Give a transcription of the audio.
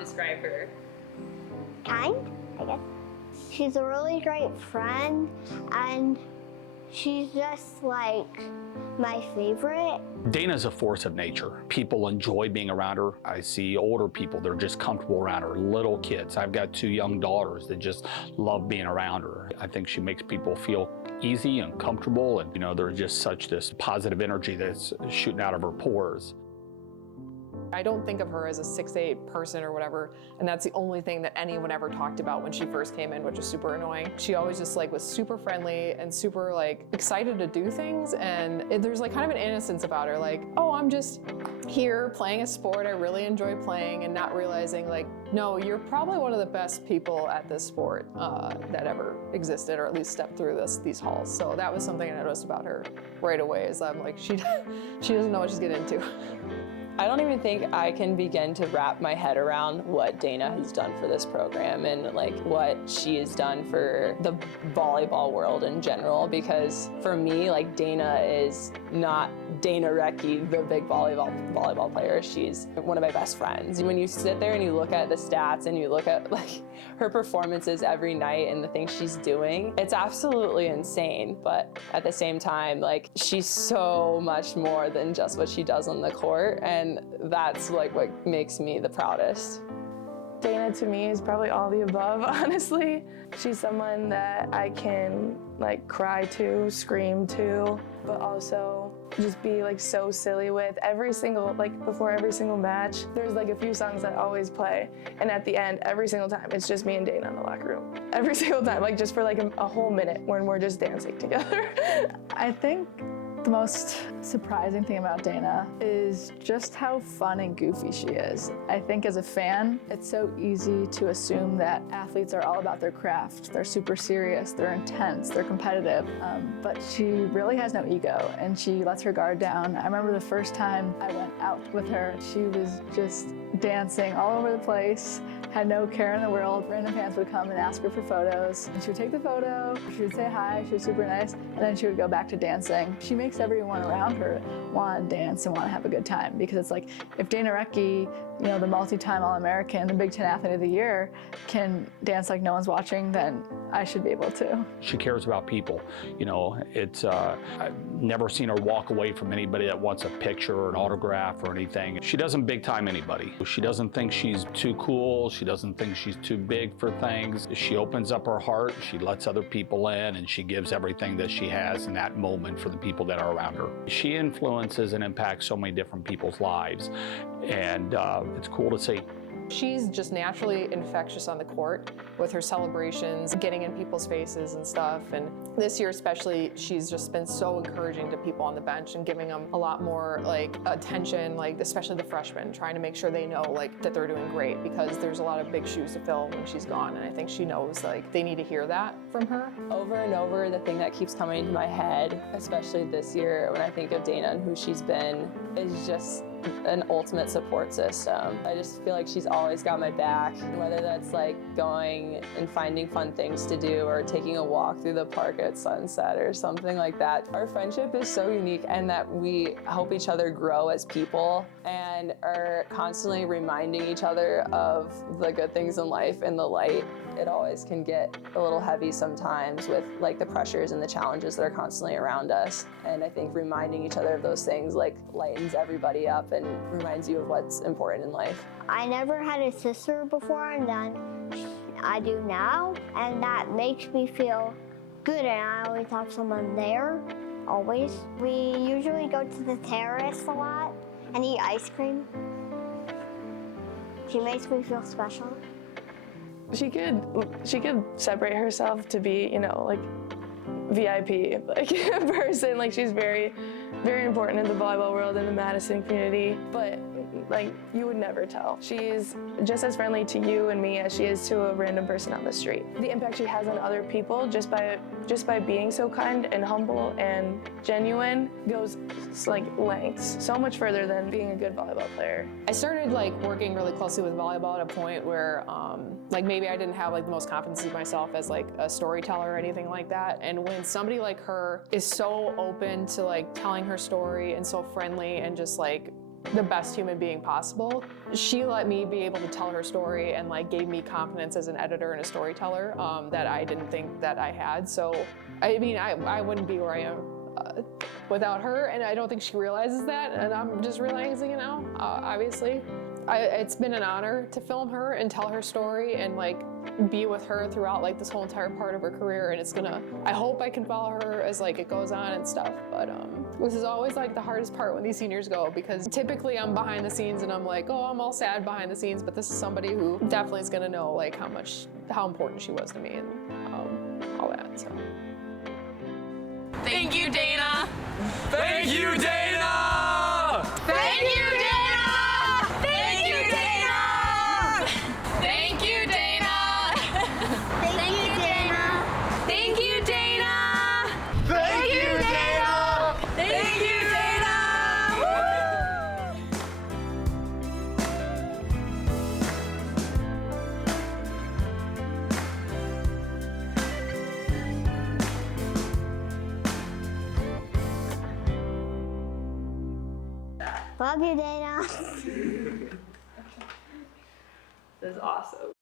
describe her? Kind, I guess. She's a really great friend, and she's just like my favorite. Dana's a force of nature. People enjoy being around her. I see older people, they're just comfortable around her. Little kids, I've got 2 young daughters that just love being around her. I think she makes people feel easy and comfortable, and there's just such this positive energy that's shooting out of her pores. I don't think of her as a 6'8" person or whatever, and that's the only thing that anyone ever talked about when she first came in, which is super annoying. She always just was super friendly and super excited to do things, and there's kind of an innocence about her, oh, I'm just here playing a sport I really enjoy playing, and not realizing no, you're probably one of the best people at this sport that ever existed, or at least stepped through these halls. So that was something I noticed about her right away, is I'm she doesn't know what she's getting into. I don't even think I can begin to wrap my head around what Dana has done for this program and what she has done for the volleyball world in general, because for me, Dana is not Dana Rettke, the big volleyball player. She's one of my best friends. When you sit there and you look at the stats and you look at her performances every night and the things she's doing, it's absolutely insane. But at the same time, she's so much more than just what she does on the court, and that's what makes me the proudest. Dana to me is probably all the above, honestly. She's someone that I can cry to, scream to, but also just be so silly with. Every single, before every single match, there's a few songs that I always play, and at the end, every single time, it's just me and Dana in the locker room. Every single time, just for a whole minute when we're just dancing together. I think the most surprising thing about Dana is just how fun and goofy she is. I think as a fan, it's so easy to assume that athletes are all about their craft. They're super serious, they're intense, they're competitive, but she really has no ego, and she lets her guard down. I remember the first time I went out with her, she was just dancing all over the place, had no care in the world. Random fans would come and ask her for photos, and she would take the photo, she would say hi, she was super nice, and then she would go back to dancing. She makes everyone around her want to dance and want to have a good time, because it's if Dana Rettke, the multi-time All-American, the Big Ten Athlete of the Year, can dance like no one's watching, then I should be able to. She cares about people. I've never seen her walk away from anybody that wants a picture or an autograph or anything. She doesn't big time anybody. She doesn't think she's too cool. She doesn't think she's too big for things. She opens up her heart, she lets other people in, and she gives everything that she has in that moment for the people that are around her. She influences and impacts so many different people's lives, and it's cool to see. She's just naturally infectious on the court with her celebrations, getting in people's faces and stuff. And this year especially, she's just been so encouraging to people on the bench and giving them a lot more attention, especially the freshmen, trying to make sure they know that they're doing great, because there's a lot of big shoes to fill when she's gone. And I think she knows they need to hear that from her. Over and over, the thing that keeps coming to my head, especially this year when I think of Dana and who she's been, is just an ultimate support system. I just feel she's always got my back, whether that's going and finding fun things to do or taking a walk through the park at sunset or something like that. Our friendship is so unique, and that we help each other grow as people and are constantly reminding each other of the good things in life and the light. It always can get a little heavy sometimes with the pressures and the challenges that are constantly around us. And I think reminding each other of those things lightens everybody up and reminds you of what's important in life. I never had a sister before, and then I do now, and that makes me feel good, and I always have someone there, always. We usually go to the terrace a lot and eat ice cream. She makes me feel special. She could separate herself to be, VIP person. She's very, very important in the volleyball world in the Madison community, but you would never tell. She's just as friendly to you and me as she is to a random person on the street. The impact she has on other people just by being so kind and humble and genuine goes lengths, so much further than being a good volleyball player. I started working really closely with volleyball at a point where maybe I didn't have the most confidence in myself as a storyteller or anything like that. And when somebody like her is so open to telling her story and so friendly and just the best human being possible. She let me be able to tell her story and like gave me confidence as an editor and a storyteller that I didn't think that I had. So, I mean, I wouldn't be where I am without her, and I don't think she realizes that, and I'm just realizing it now, obviously. It's been an honor to film her and tell her story and like be with her throughout like this whole entire part of her career, and it's gonna, I hope I can follow her as like it goes on and stuff, but this is always like the hardest part when these seniors go, because typically I'm behind the scenes and I'm like, oh, I'm all sad behind the scenes, but this is somebody who definitely is gonna know like how important she was to me and all that, so. Thank you, Dana. Thank you, Dana! Thank you, Dana! Thank you, Dana! Thank you, Dana! Thank you, Dana. Thank you, Dana! Thank you, Dana! Thank you, Dana! Love you, Dana. This is awesome.